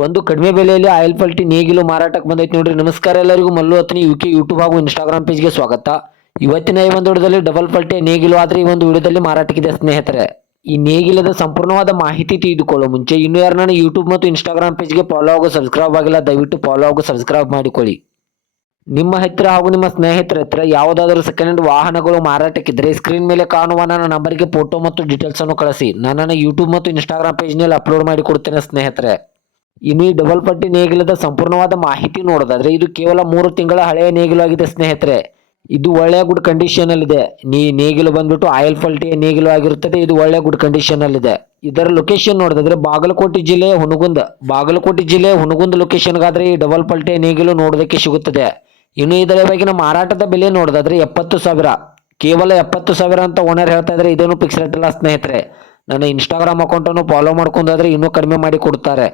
ಒಂದು ಕಡಿಮೆ ಬೆಲೆಯಲ್ಲಿ ಆಯಿಲ್ ಪಲ್ಟಿ ನೇಗಿಲು ಮಾರಾಟಕ್ಕೆ ಬಂದೈತೆ ನೋಡ್ರಿ. ನಮಸ್ಕಾರ ಎಲ್ಲರಿಗೂ. ಮಲ್ಲು ಹತ್ತಿನ ಯು ಕೆ ಯೂಟ್ಯೂಬ್ ಹಾಗೂ ಇನ್ಸ್ಟಾಗ್ರಾಮ್ ಪೇಜ್ಗೆ ಸ್ವಾಗತ. ಇವತ್ತಿನ ಈ ಒಂದು ವಿಡಿಯೋದಲ್ಲಿ ಡಬಲ್ ಪಲ್ಟಿ ನೇಗಿಲು ಆದರೆ ಈ ಒಂದು ವಿಡಿಯೋದಲ್ಲಿ ಮಾರಾಟಕ್ಕಿದೆ ಸ್ನೇಹಿತರೆ. ಈ ನೇಗಿಲದ ಸಂಪೂರ್ಣವಾದ ಮಾಹಿತಿ ತಿಳಿದುಕೊಳ್ಳೋ ಮುಂಚೆ ಇನ್ನು ಯಾರು ನಾನು ಯೂಟ್ಯೂಬ್ ಮತ್ತು ಇನ್ಸ್ಟಾಗ್ರಾಮ್ ಪೇಜ್ಗೆ ಫಾಲೋ ಆಗೋ ಸಬ್ಸ್ಕ್ರೈಬ್ ಆಗಿಲ್ಲ, ದಯವಿಟ್ಟು ಫಾಲೋ ಆಗೋ ಸಬ್ಸ್ಕ್ರೈಬ್ ಮಾಡಿಕೊಳ್ಳಿ. ನಿಮ್ಮ ಹತ್ತಿರ ಹಾಗೂ ನಿಮ್ಮ ಸ್ನೇಹಿತರ ಹತ್ರ ಯಾವುದಾದರೂ ಸೆಕೆಂಡ್ ಹ್ಯಾಂಡ್ ವಾಹನಗಳು ಮಾರಾಟಕ್ಕಿದ್ರೆ ಸ್ಕ್ರೀನ್ ಮೇಲೆ ಕಾಣುವ ನನ್ನ ನಂಬರ್ಗೆ ಫೋಟೋ ಮತ್ತು ಡೀಟೇಲ್ಸನ್ನು ಕಳಿಸಿ. ನಾನು ಯೂಟ್ಯೂಬ್ ಮತ್ತು ಇನ್ಸ್ಟಾಗ್ರಾಮ್ ಪೇಜ್ನಲ್ಲಿ ಅಪ್ಲೋಡ್ ಮಾಡಿಕೊಡ್ತೇನೆ ಸ್ನೇಹಿತರೆ. ಇನ್ನು ಈ ಡಬಲ್ ಪಟ್ಟಿ ನೇಗಿಲದ ಸಂಪೂರ್ಣವಾದ ಮಾಹಿತಿ ನೋಡೋದಾದ್ರೆ ಇದು ಕೇವಲ ಮೂರು ತಿಂಗಳ ಹಳೆಯ ನೇಗಿಲು ಆಗಿದೆ ಸ್ನೇಹಿತರೆ. ಇದು ಒಳ್ಳೆಯ ಗುಡ್ ಕಂಡೀಷನ್ ಅಲ್ಲಿದೆ. ನೀ ನೇಗಿಲು ಬಂದ್ಬಿಟ್ಟು ಆಯಿಲ್ ಪಲ್ಟಿಯ ನೇಗಿಲು ಆಗಿರುತ್ತದೆ, ಇದು ಒಳ್ಳೆಯ ಗುಡ್ ಕಂಡೀಷನ್ ಅಲ್ಲಿದೆ. ಇದರ ಲೊಕೇಶನ್ ನೋಡೋದಾದ್ರೆ ಬಾಗಲಕೋಟೆ ಜಿಲ್ಲೆ ಹುನಗುಂದ ಬಾಗಲಕೋಟೆ ಜಿಲ್ಲೆ ಹುನಗುಂದ ಲೊಕೇಶನ್ಗಾದರೆ ಈ ಡಬಲ್ ಪಲ್ಟಿಯ ನೇಗಿಲು ನೋಡೋದಕ್ಕೆ ಸಿಗುತ್ತದೆ. ಇನ್ನು ಇದರ ಬಗೆಗಿನ ಮಾರಾಟದ ಬೆಲೆ ನೋಡೋದಾದ್ರೆ ಎಪ್ಪತ್ತು ಸಾವಿರ. ಕೇವಲ ಎಪ್ಪತ್ತು ಸಾವಿರ ಅಂತ ಓನರ್ ಹೇಳ್ತಾ ಇದ್ರೆ ಇದೇನು ಫಿಕ್ಸ್ ರೇಟ್ ಅಲ್ಲ ಸ್ನೇಹಿತರೆ. ನನ್ನ ಇನ್ಸ್ಟಾಗ್ರಾಮ್ ಅಕೌಂಟನ್ನು ಫಾಲೋ ಮಾಡ್ಕೊಂಡಾದ್ರೆ ಇನ್ನೂ ಕಡಿಮೆ ಮಾಡಿ ಕೊಡ್ತಾರೆ.